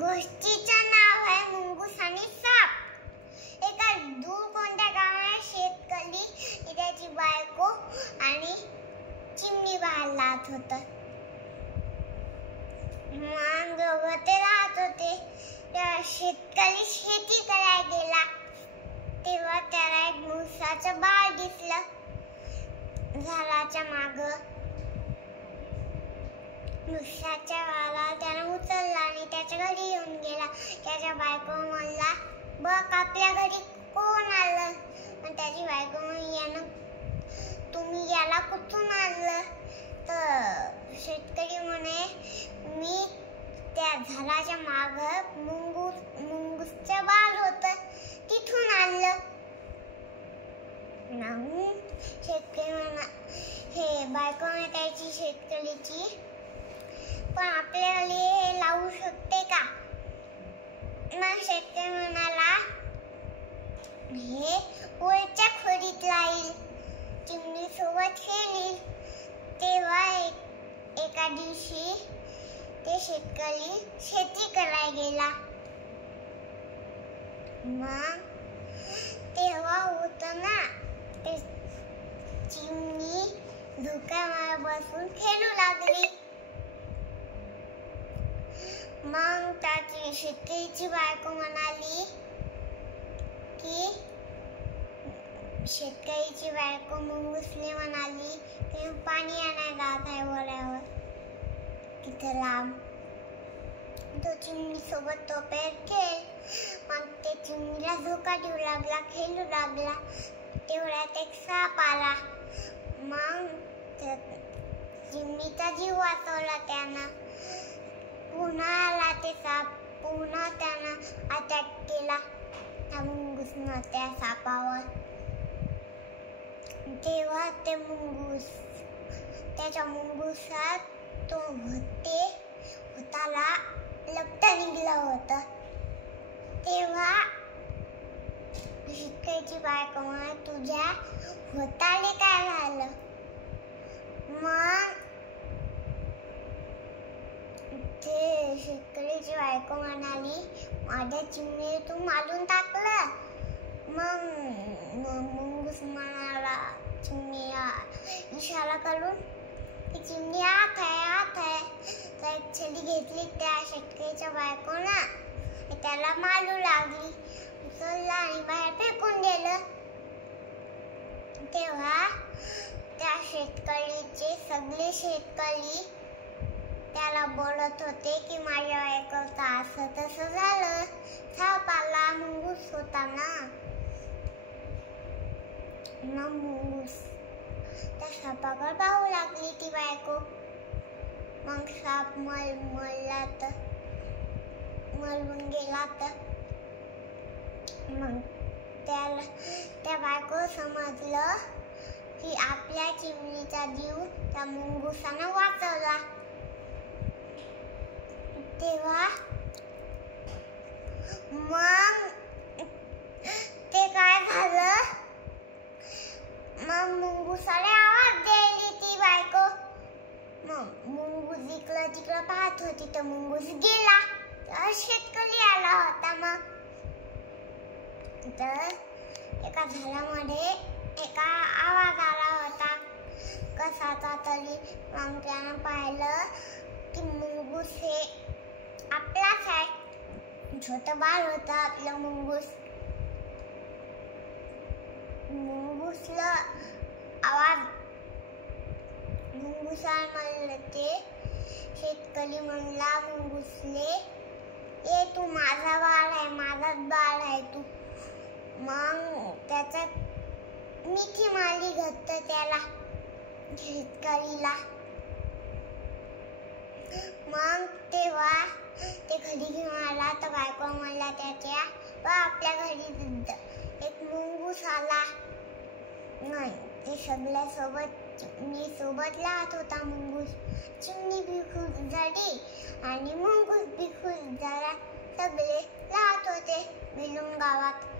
गोष्टीचं नाव आहे मुंगूस आणि साप। एका दूर कोणत्या गावात शेतकरी त्याची बायको आणि चिमणी बाहेर जात होतं। मग दोघं ते राहत होते। त्या शेतकरी शेती करायला गेला तेव्हा त्याला एक मुसाचं बाळ दिसलं झाडाच्या मागं। मुसाच्या बाळाला त्याने उचलला आणि त्याच्या घरी येऊन गेला। त्याच्या बायको म्हणला, बघ आपल्या घरी कोण आलं? पण त्याची बायको म्हणली, तुम्ही याला कुठून आणलं? तर शेतकरी म्हणे, मी त्या झाडाच्या मागं मुंगूसचं बाळ होतं तिथून आणलं। शेतकरी म्हणा, हे बायको त्याची शेतकरीची, पण आपल्याला हे लावू शकते का? मग शेतकरी म्हणाला, हे वरच्या खोलीत राहील, चिमणी सोबत खेळील। तेव्हा एका दिवशी ते शेतकरी शेती करायला गेला। मग तेव्हा होतं ना, ते चिमणी झोक्यावर बसून खेळू लागली। मग त्याची शेतकरीची बायको म्हणाली की शेतकरीची बायको मुंगूसने म्हणाली की पाणी आणायला जात आहे वड्यावर तिथं लांब। तो चिमणी सोबत तो खेळ। मग ते चिमणीला झोका देऊ लागला, खेळू लागला। तेवढ्यात एक साप आला। मग चिमणीचा जीव वाचवला त्यानं। पुन्हा आला ते साप, पुन्हा त्यानं अटॅक केला त्या मुंगूसनं त्या सापावर। तेव्हा ते मुंगूस त्याच्या मुंगुसात तो होताला लपट निघलं होतं। तेव्हा शेतकरीची बायको म्हणे, तुझ्या होताले काय झालं? मग ते शेतकरीची बायको म्हणाली, माझ्या चिमणी तू मारून टाकलं। मग मुंगूस म्हणाला चिमणीला इशारा करून की चिमणी आत आहे। तर एक छडी घेतली त्या शेतकरीच्या बायकोनं, त्याला मारू लागली, उचलला आणि बाहेर फेकून दिलं। तेव्हा त्या शेतकरीचे सगळे शेतकरी त्याला बोलत होते की माझ्या बायकोचं असं तसं झालं, साप आला, मुंगूस होता ना। मग मुंगूस त्या सापाकडे पाहू लागली ती बायको। मग साप मरून गेला। तर मग त्या बायको समजलं की आपल्या चिमणीचा जीव त्या मुंगुसानं वाचवला। तेव्हा मग ते काय झालं, मग मुंगुसाला आवाज द्यायली ती बायको। मग मुंगूस इकडं तिकडं पाहत होती तर मुंगूस गेला। तर शेतकरी आला होता। मग तर एका झाडामध्ये एका आवाज आला होता कसाचा तरी। मग त्यानं पाहिलं की मुंगूस हे आपलाच आहे, छोटं बाळ होतं आपलं मुंगूस। मुंगूसला आवाज मुंगुसाला म्हणलं ते शेतकरी म्हणला मुंगूसले, ए तू माझा बाळ आहे, माझाच बाळ आहे तू। मग त्याचा मिठी मारली घट्ट त्याला शेतकरीला। मग तेव्हा ते घरी घेऊन आला तर बायको म्हणला त्याच्या, आपल्या घरी एक मुंगूस आला। नाही, ते सगळ्या सोबत चिमणी सोबत राहत होता मुंगूस। चिमणी बी खुश झाली आणि मुंगूस बी खुश झाला। सगळे राहत होते मिळून गावात।